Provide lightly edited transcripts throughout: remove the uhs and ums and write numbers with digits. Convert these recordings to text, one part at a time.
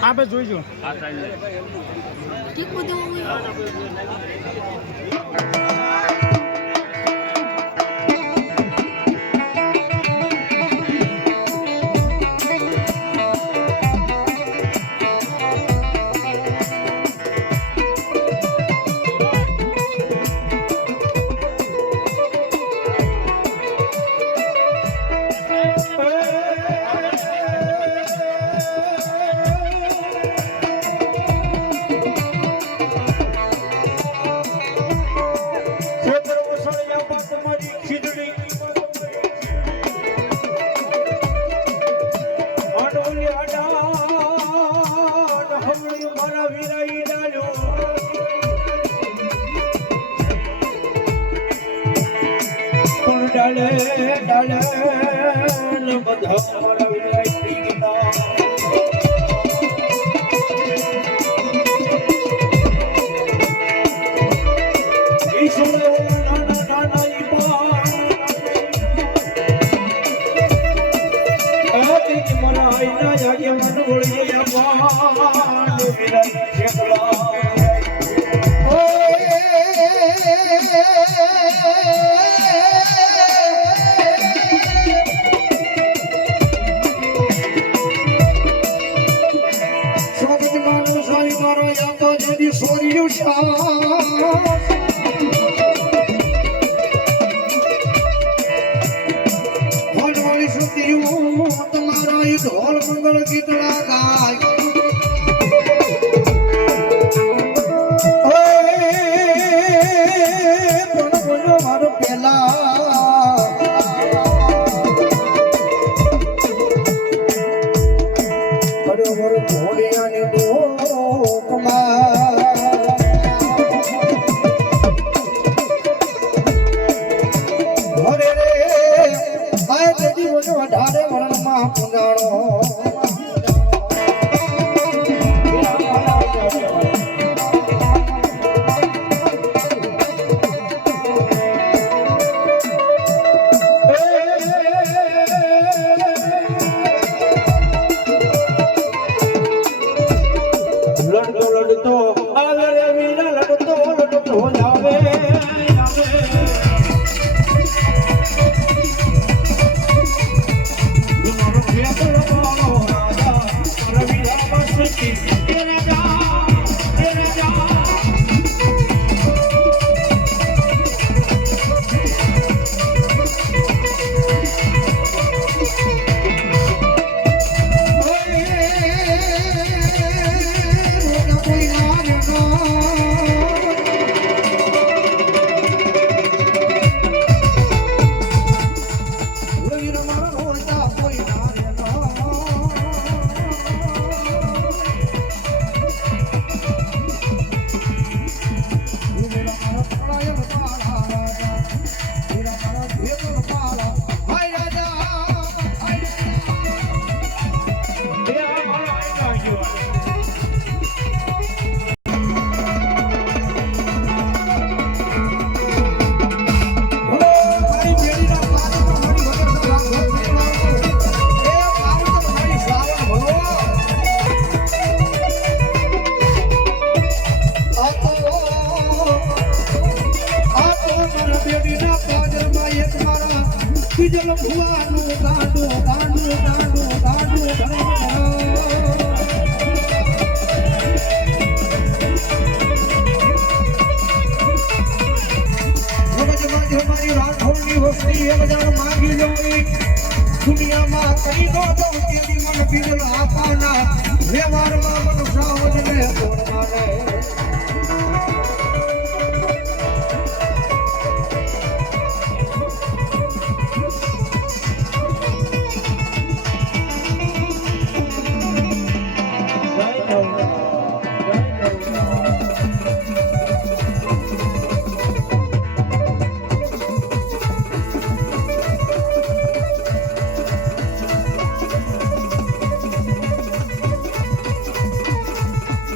આપે જોઈજો ઢોલ મંગળ ગીતડા ગાય પણ બોલો મારો પેલા બરોબર ઘોડિયાની ડોકમાં ઘરે રે આ તેજી બોલો અઢારે વરણમાં પુંજાણો લડતો આવે રે વીરા લડતો આવે દુનિયામાં કરી દો તો તેની મન પીગલ આપવાના વ્યવહારમાં મનુષ્ય હોજને તોડવાને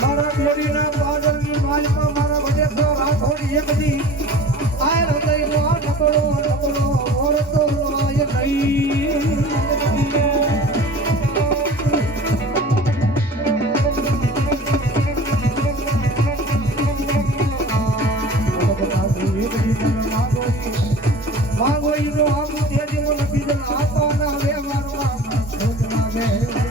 મારા ઘડીના બાદલ ઈનો આબુ તેજી મન બીજલ આપાના વ્યવહારમાં ખોટ લાગે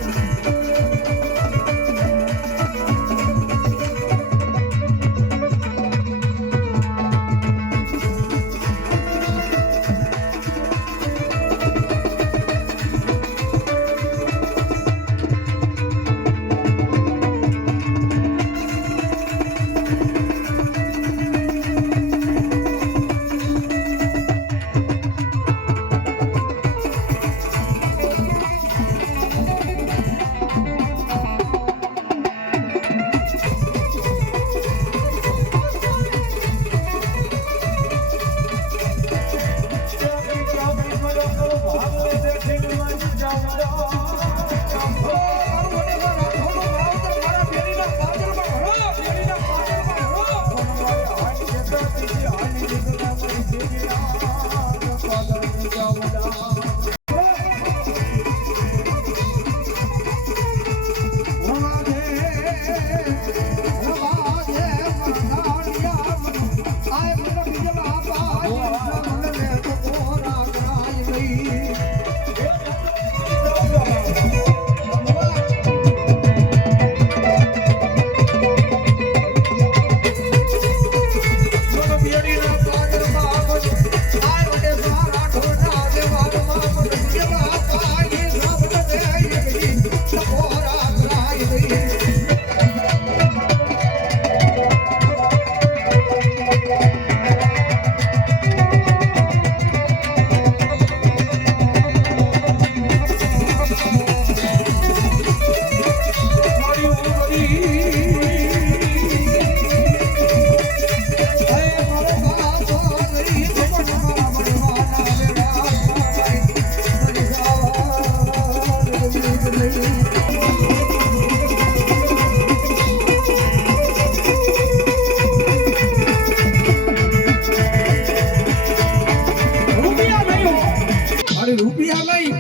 રૂપિયા નહીં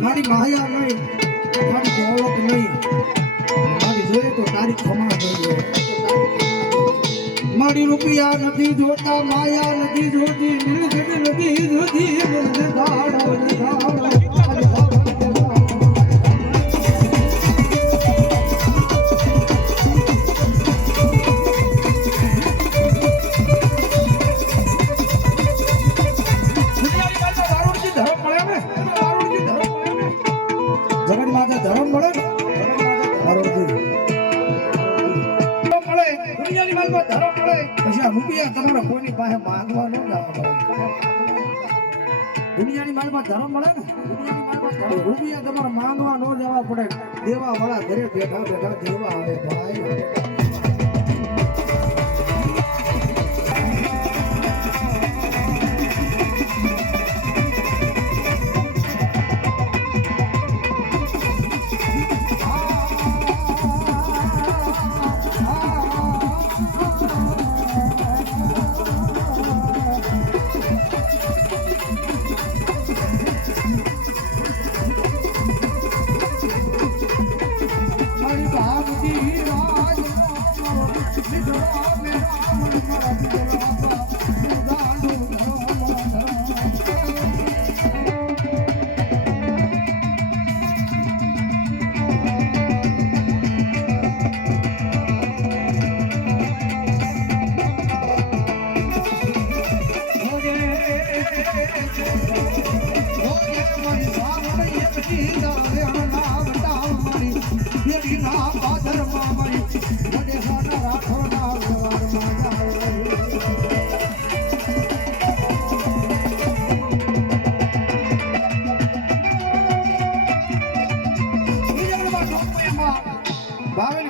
મારી માયા નહીં મારી દોલત નહીં મારી જોઈએ તો તારી ખમા જોઈએ મારી રૂપિયા નથી જોતા માયા નથી જોતી નીલગઢ નથી જોતી મને દાડો ધર્મ મળે ને દુનિયાની માલમાં ધર્મ મળે પછી આ રૂપિયા તમારા કોઈની પાસે માંગવા ન દુનિયાની માલમાં ધર્મ મળે ને રૂપિયા તમારે માંગવા ન જવા પડે દેવા વાળા ઘરે બેઠા બેઠા દેવા આવે ભાઈ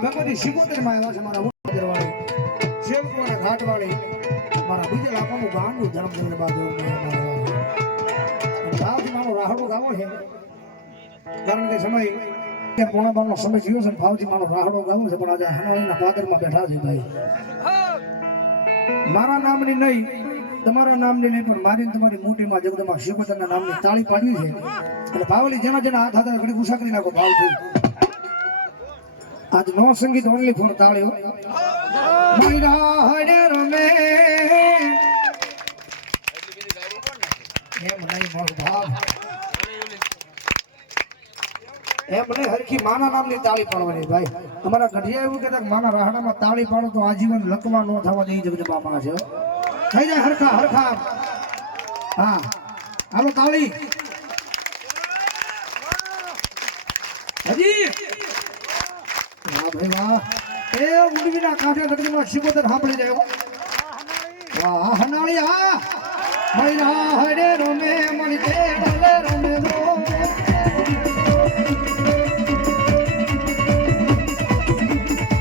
ભગવતી શિકોતર માં આવ્યા છે મારા ઉત્તર વાળી શેવકોના ઘાટ વાળી મારા બીજે લાપાનું ગાંડું ધર્મ જોઈને બાજુ ભાવથી મારો રાહડો ગાવો છે કારણ કે સમય પોણા બારનો સમય થયો છે ભાવથી મારો રાહડો ગાવો છે પણ આજે હનાળીના પાદરમાં બેઠા છે ભાઈ મારા નામની નહીં તમારા નામની નહીં પણ મારી તમારી મોટીમાં જગદમાં શિકોતરના નામની તાળી પાડવી છે એટલે ભાવલી જેના જેના હાથ હાથ ઘડી ગુસ્સા કરી નાખો ભાવથી आज नो संगीत ओनली फॉर तालियों मायरा हरे रमे એમ નહીં મારો ભાવ એમ નહીં હરખી માના નામની તાળી પાડવાની ભાઈ અમારા ગઢિયા એવું કહેતા માના રાહડામાં તાળી પાડો તો આજીવન લકવા ન થવા દે જગદંબામાં છે થઈ જાય હરખા હરખા હા હાલો તાળી હજી વાહ ભાઈ વાહ એ ઉડવીના કાંઠે ગઢમાં શિકોતર સાંભળી જાય વાહ હનાળી હા મૈરા હરે રોમે મણી તે ડલે રોમે રો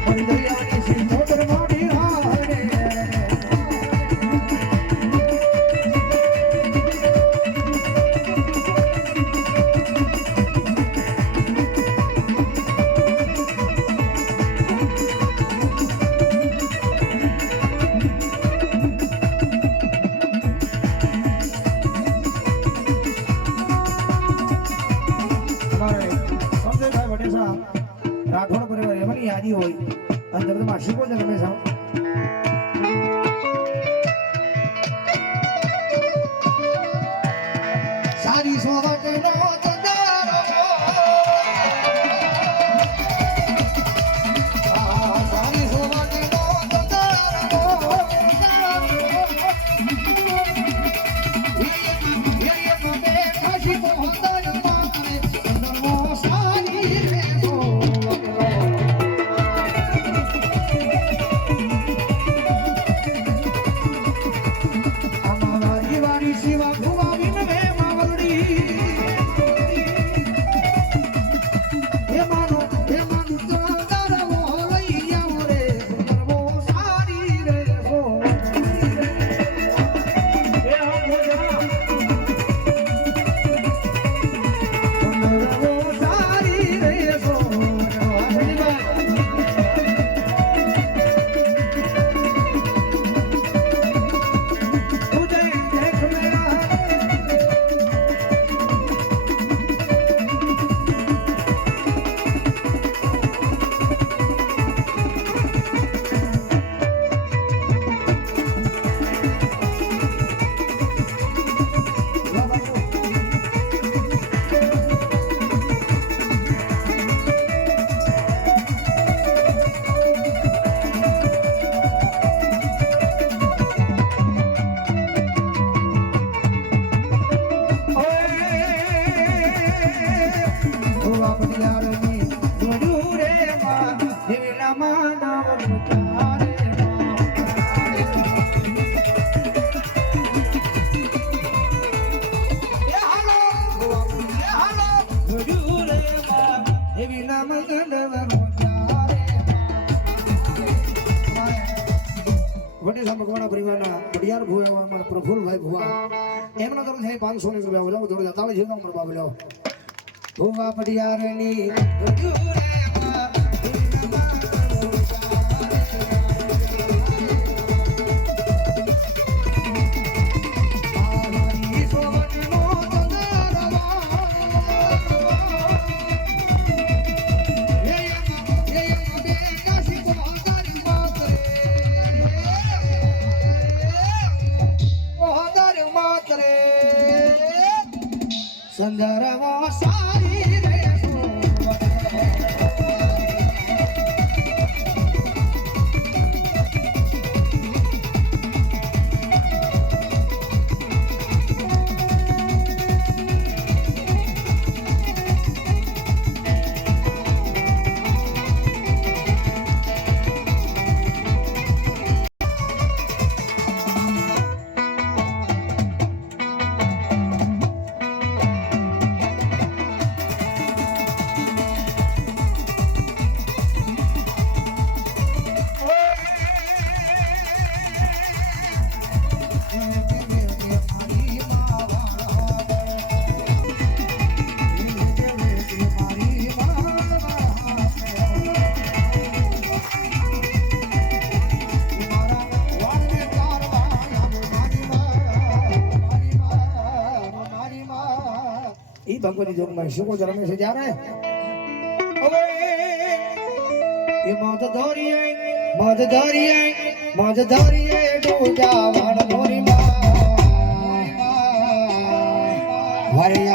મણી દરિયાની શિકોતર માડી હા હરે રાઠોડ પરિવાર એમની યાદી હોય અને જગદમાં શીખો છે તમે સાવ સારી સોવટનો પ્રફુલભાઈ ભુવા એમના તરફ છે 500 રૂપિયા બોલાવો થોડું તાળી છે નંબર બાબલો ભુવા પડિયારની સંદરવા સારી રે ભગવતી જોગમાં શું કોઈ રમે છે જ્યારે એ મધ ધોરીએ ડોજા વાળ મોરી માં હરિ